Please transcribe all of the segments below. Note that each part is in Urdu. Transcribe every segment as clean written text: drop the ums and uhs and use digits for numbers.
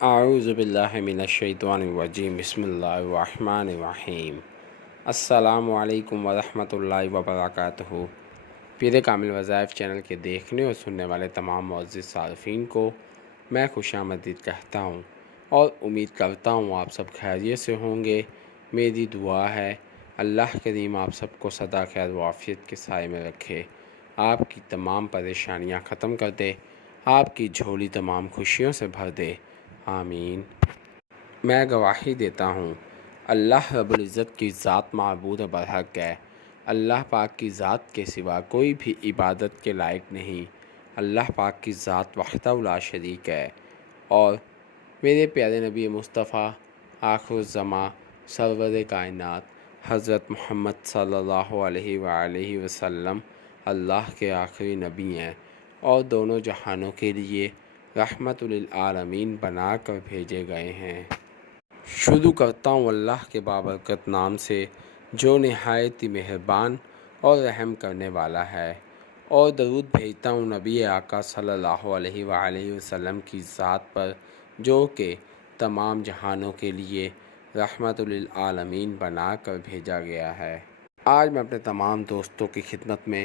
اعوذ باللہ من الشیطان الرجیم بسم اللہ الرحمن الرحیم۔ السلام علیکم ورحمۃ اللہ وبرکاتہ۔ پیر کامل وظائف چینل کے دیکھنے اور سننے والے تمام معزز صارفین کو میں خوش آمدید کہتا ہوں اور امید کرتا ہوں آپ سب خیریت سے ہوں گے۔ میری دعا ہے اللہ کریم آپ سب کو سدا خیر و عافیت کے سائے میں رکھے، آپ کی تمام پریشانیاں ختم کر دے، آپ کی جھولی تمام خوشیوں سے بھر دے، آمین۔ میں گواہی دیتا ہوں اللہ رب العزت کی ذات معبود برحق ہے، اللہ پاک کی ذات کے سوا کوئی بھی عبادت کے لائق نہیں، اللہ پاک کی ذات وحدہ لا شریک ہے، اور میرے پیارے نبی مصطفیٰ آخر الزماں سرور کائنات حضرت محمد صلی اللہ علیہ وآلہ وسلم اللہ کے آخری نبی ہیں اور دونوں جہانوں کے لیے رحمت للعالمین بنا کر بھیجے گئے ہیں۔ شروع کرتا ہوں اللہ کے بابرکت نام سے جو نہایت ہی مہربان اور رحم کرنے والا ہے، اور درود بھیجتا ہوں نبی آقا صلی اللہ علیہ وآلہ وسلم کی ذات پر جو کہ تمام جہانوں کے لیے رحمت للعالمین بنا کر بھیجا گیا ہے۔ آج میں اپنے تمام دوستوں کی خدمت میں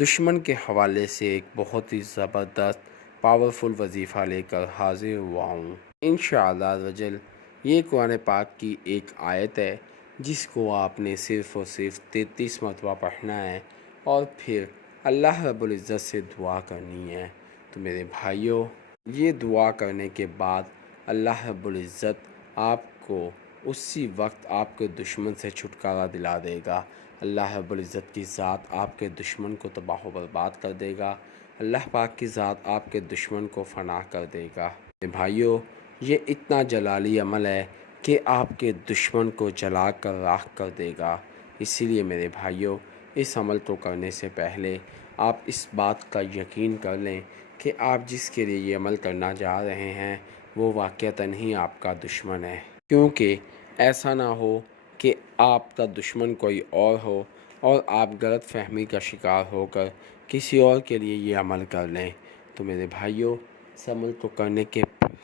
دشمن کے حوالے سے ایک بہت ہی زبردست پاورفل وظیفہ لے کر حاضر ہوا ہوں۔ انشاءاللہ رجل یہ قرآن پاک کی ایک آیت ہے جس کو آپ نے صرف اور صرف 33 مرتبہ پڑھنا ہے اور پھر اللہ رب العزت سے دعا کرنی ہے۔ تو میرے بھائیوں، یہ دعا کرنے کے بعد اللہ رب العزت آپ کو اسی وقت آپ کے دشمن سے چھٹکارا دلا دے گا۔ اللہ رب العزت کی ذات آپ کے دشمن کو تباہ و برباد کر دے گا، اللہ پاک کی ذات آپ کے دشمن کو فنا کر دے گا۔ میرے بھائیوں، یہ اتنا جلالی عمل ہے کہ آپ کے دشمن کو جلا کر راکھ کر دے گا۔ اسی لیے میرے بھائیوں، اس عمل کو کرنے سے پہلے آپ اس بات کا یقین کر لیں کہ آپ جس کے لیے یہ عمل کرنا جا رہے ہیں وہ واقعتاً ہی آپ کا دشمن ہے، کیونکہ ایسا نہ ہو کہ آپ کا دشمن کوئی اور ہو اور آپ غلط فہمی کا شکار ہو کر کسی اور کے لیے یہ عمل کر لیں۔ تو میرے بھائیوں، اس عمل کو کرنے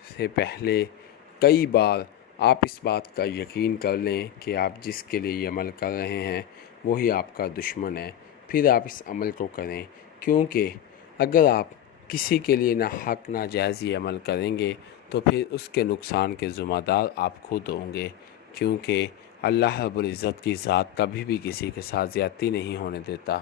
سے پہلے کئی بار آپ اس بات کا یقین کر لیں کہ آپ جس کے لیے یہ عمل کر رہے ہیں وہی آپ کا دشمن ہے، پھر آپ اس عمل کو کریں، کیونکہ اگر آپ کسی کے لیے نہ حق نہ جائز یہ عمل کریں گے تو پھر اس کے نقصان کے ذمہ دار آپ خود ہوں گے، کیونکہ اللہ رب العزت کی ذات کبھی بھی کسی کے ساتھ زیادتی نہیں ہونے دیتا۔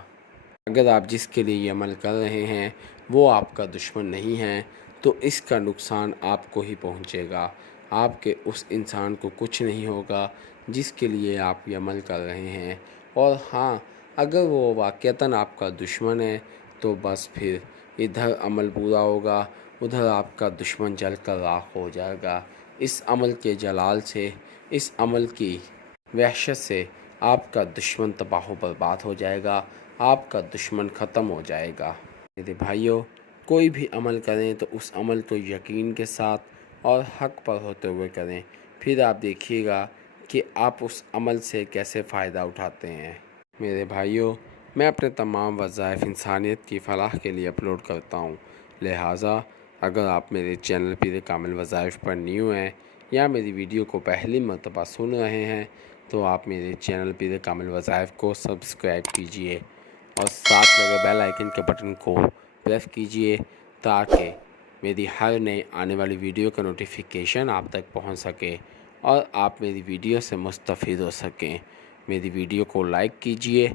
اگر آپ جس کے لیے یہ عمل کر رہے ہیں وہ آپ کا دشمن نہیں ہے تو اس کا نقصان آپ کو ہی پہنچے گا، آپ کے اس انسان کو کچھ نہیں ہوگا جس کے لیے آپ یہ عمل کر رہے ہیں۔ اور ہاں، اگر وہ واقعتاً آپ کا دشمن ہے تو بس پھر ادھر عمل پورا ہوگا، ادھر آپ کا دشمن جل کر راکھ ہو جائے گا۔ اس عمل کے جلال سے، اس عمل کی وحشت سے آپ کا دشمن تباہ و برباد ہو جائے گا، آپ کا دشمن ختم ہو جائے گا۔ میرے بھائیوں، کوئی بھی عمل کریں تو اس عمل کو یقین کے ساتھ اور حق پر ہوتے ہوئے کریں، پھر آپ دیکھیے گا کہ آپ اس عمل سے کیسے فائدہ اٹھاتے ہیں۔ میرے بھائیوں، میں اپنے تمام وظائف انسانیت کی فلاح کے لیے اپلوڈ کرتا ہوں، لہٰذا اگر آپ میرے چینل پیر کامل وظائف پر نیو ہیں یا میری ویڈیو کو پہلی مرتبہ سن رہے ہیں تو آپ میرے چینل پیر کامل وظائف کو سبسکرائب کیجئے اور ساتھ لگے بیل آئیکن کے بٹن کو پریس کیجئے تاکہ میری ہر نئے آنے والی ویڈیو کا نوٹیفیکیشن آپ تک پہنچ سکے اور آپ میری ویڈیو سے مستفید ہو سکیں۔ میری ویڈیو کو لائک کیجئے،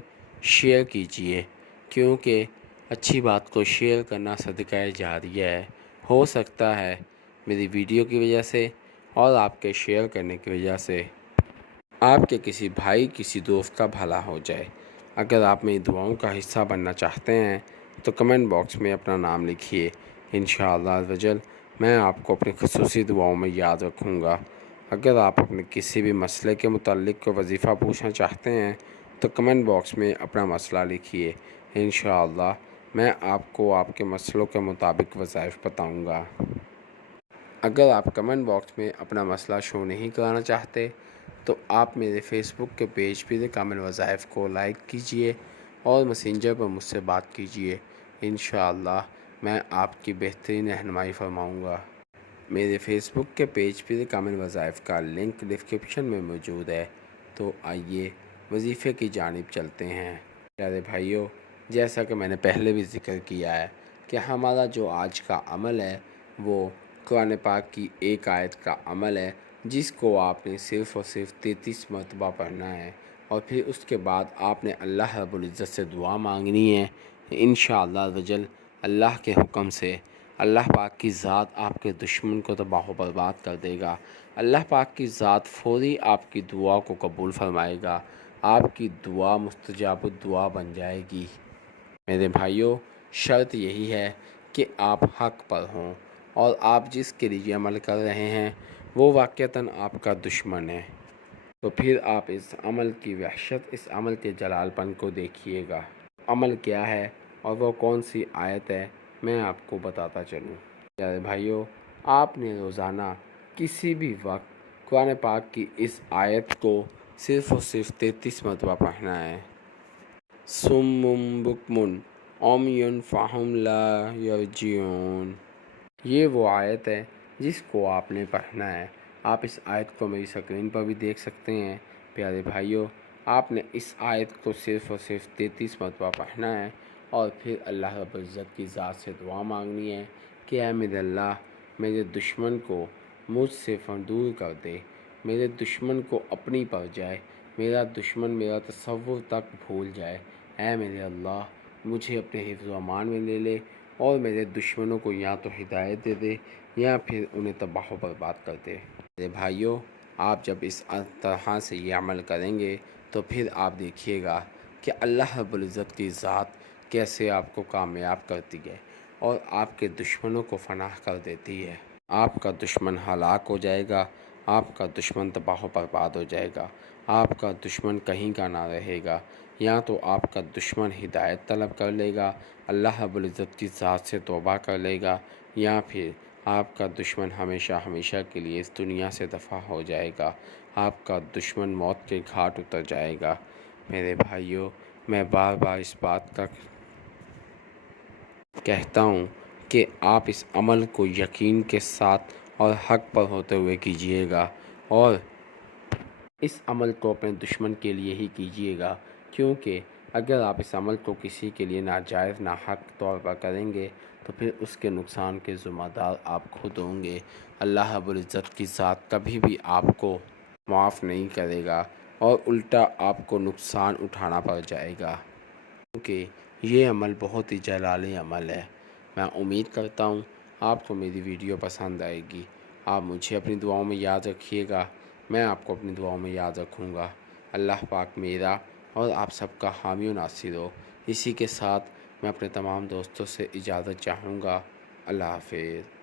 شیئر کیجئے، کیونکہ اچھی بات کو شیئر کرنا صدقہ جاریہ ہے۔ ہو سکتا ہے میری ویڈیو کی وجہ سے اور آپ کے شیئر کرنے کی وجہ سے آپ کے کسی بھائی کسی دوست کا بھلا ہو جائے۔ اگر آپ میری دعاؤں کا حصہ بننا چاہتے ہیں تو کمنٹ باکس میں اپنا نام لکھیے، انشاءاللہ عزوجل میں آپ کو اپنی خصوصی دعاؤں میں یاد رکھوں گا۔ اگر آپ اپنے کسی بھی مسئلے کے متعلق کوئی وظیفہ پوچھنا چاہتے ہیں تو کمنٹ باکس میں اپنا مسئلہ لکھیے، انشاءاللہ میں آپ کو آپ کے مسئلوں کے مطابق وظائف بتاؤں گا۔ اگر آپ کمنٹ باکس میں اپنا مسئلہ شو نہیں کرانا چاہتے تو آپ میرے فیس بک کے پیج پیر کامل وظائف کو لائک کیجئے اور میسنجر پر مجھ سے بات کیجئے، انشاءاللہ میں آپ کی بہترین رہنمائی فرماؤں گا۔ میرے فیس بک کے پیج پیر کامل وظائف کا لنک ڈسکرپشن میں موجود ہے، تو آئیے وظیفے کی جانب چلتے ہیں۔ پیارے بھائیوں، جیسا کہ میں نے پہلے بھی ذکر کیا ہے کہ ہمارا جو آج کا عمل ہے وہ قرآن پاک کی ایک آیت کا عمل ہے، جس کو آپ نے صرف اور صرف 33 مرتبہ پڑھنا ہے، اور پھر اس کے بعد آپ نے اللہ رب العزت سے دعا مانگنی ہے۔ انشاءاللہ رجل اللہ کے حکم سے اللہ پاک کی ذات آپ کے دشمن کو تباہ و برباد کر دے گا۔ اللہ پاک کی ذات فوری آپ کی دعا کو قبول فرمائے گا، آپ کی دعا مستجاب الدعا بن جائے گی۔ میرے بھائیوں، شرط یہی ہے کہ آپ حق پر ہوں اور آپ جس کے لیے عمل کر رہے ہیں وہ واقعتاً آپ کا دشمن ہے، تو پھر آپ اس عمل کی وحشت، اس عمل کے جلال پن کو دیکھیے گا۔ عمل کیا ہے اور وہ کون سی آیت ہے، میں آپ کو بتاتا چلوں۔ پیارے بھائیوں، آپ نے روزانہ کسی بھی وقت قرآن پاک کی اس آیت کو صرف اور صرف 33 مرتبہ پڑھنا ہے۔ سم بکم عمی فہم لا یرجعون، یہ وہ آیت ہے جس کو آپ نے پڑھنا ہے۔ آپ اس آیت کو میری سکرین پر بھی دیکھ سکتے ہیں۔ پیارے بھائیوں، آپ نے اس آیت کو صرف اور صرف 33 مرتبہ پڑھنا ہے، اور پھر اللہ رب العزت کی ذات سے دعا مانگنی ہے کہ اے میرے اللہ، میرے دشمن کو مجھ سے دور کر دے، میرے دشمن کو اپنی پر جائے، میرا دشمن میرا تصور تک بھول جائے۔ اے میرے اللہ، مجھے اپنے حفظ و امان میں لے لے، اور میرے دشمنوں کو یا تو ہدایت دے دے یا پھر انہیں تباہ و برباد کر دے۔ میرے بھائیوں، آپ جب اس طرح سے یہ عمل کریں گے تو پھر آپ دیکھیے گا کہ اللہ رب العزت کی ذات کیسے آپ کو کامیاب کرتی ہے اور آپ کے دشمنوں کو فناہ کر دیتی ہے۔ آپ کا دشمن ہلاک ہو جائے گا، آپ کا دشمن تباہ و برباد ہو جائے گا، آپ کا دشمن کہیں کا نہ رہے گا۔ یا تو آپ کا دشمن ہدایت طلب کر لے گا، اللہ رب العزت کی ذات سے توبہ کر لے گا، یا پھر آپ کا دشمن ہمیشہ ہمیشہ کے لیے اس دنیا سے دفع ہو جائے گا، آپ کا دشمن موت کے گھاٹ اتر جائے گا۔ میرے بھائیوں، میں بار بار اس بات کا کہتا ہوں کہ آپ اس عمل کو یقین کے ساتھ اور حق پر ہوتے ہوئے کیجیے گا، اور اس عمل کو اپنے دشمن کے لیے ہی کیجیے گا، کیونکہ اگر آپ اس عمل کو کسی کے لیے ناجائز ناحق طور پر کریں گے تو پھر اس کے نقصان کے ذمہ دار آپ خود ہوں گے۔ اللہ رب العزت کی ذات کبھی بھی آپ کو معاف نہیں کرے گا، اور الٹا آپ کو نقصان اٹھانا پڑ جائے گا، کیونکہ یہ عمل بہت ہی جلالی عمل ہے۔ میں امید کرتا ہوں آپ کو میری ویڈیو پسند آئے گی۔ آپ مجھے اپنی دعاؤں میں یاد رکھیے گا، میں آپ کو اپنی دعاؤں میں یاد رکھوں گا۔ اللہ پاک میرا اور آپ سب کا حامی و ناصر ہو۔ اسی کے ساتھ میں اپنے تمام دوستوں سے اجازت چاہوں گا۔ اللہ حافظ۔